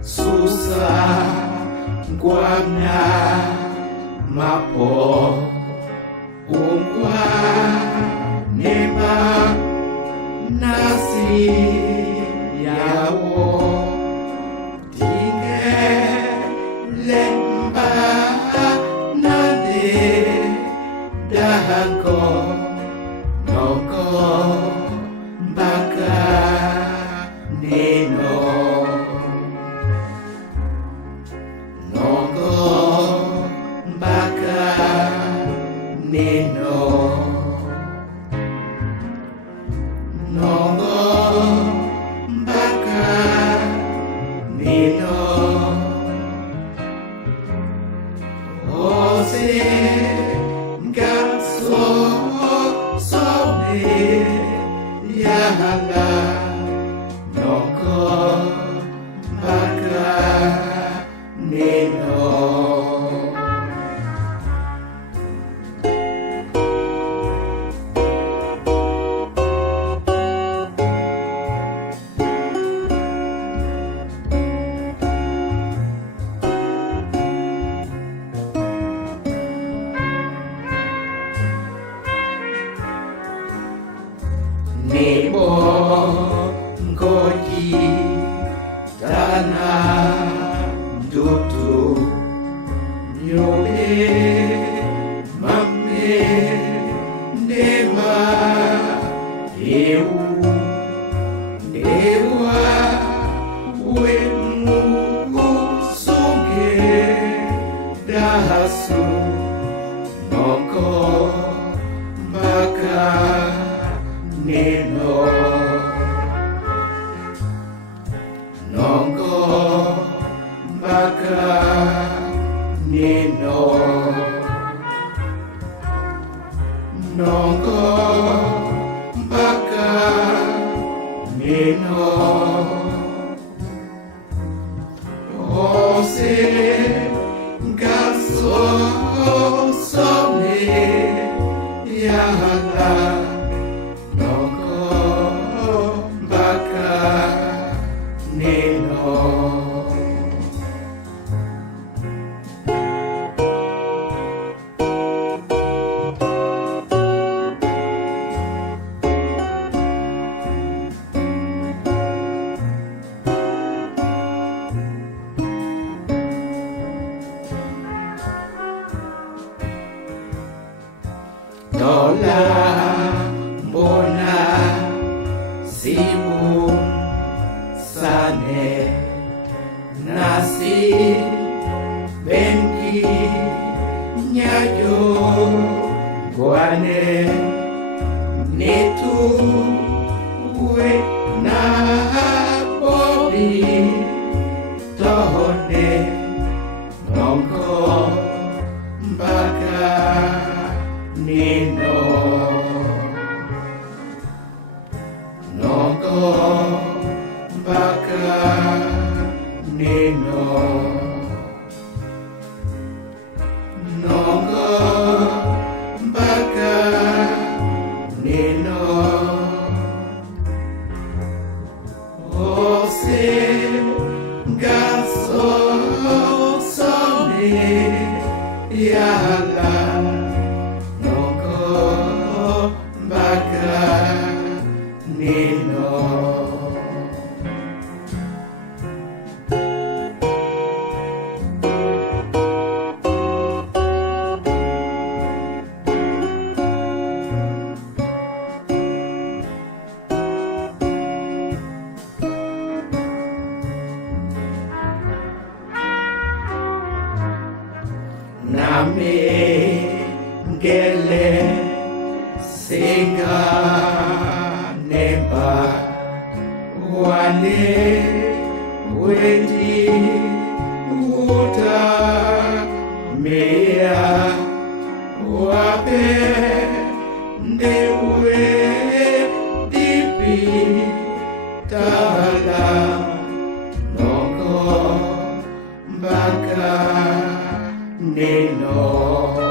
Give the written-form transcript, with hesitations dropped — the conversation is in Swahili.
Susa ngwana mapo ungwa nema nasi yawo dinge lemba nande dahanko noko mbaka neno noko mbaka neno noko mbaka neno ose ngaso sobe yahala noko mbaka neno nebo ngoji tanah tutu nyobe mame nema eu dewa wemu songe dahasu noko mbaka neno noko mbaka neno noko mbaka neno ose ngaso some yahala noko mbaka neno Dola mbona simu sane nasi benki nyayo guane netu we na bobi tohone nongko mbaka neno noko mbaka neno noko mbaka neno ose ngaso some yahala mbaka neno name ngele singa neba wane wendi uta mea wape ndewe dipi tala noko mbaka neno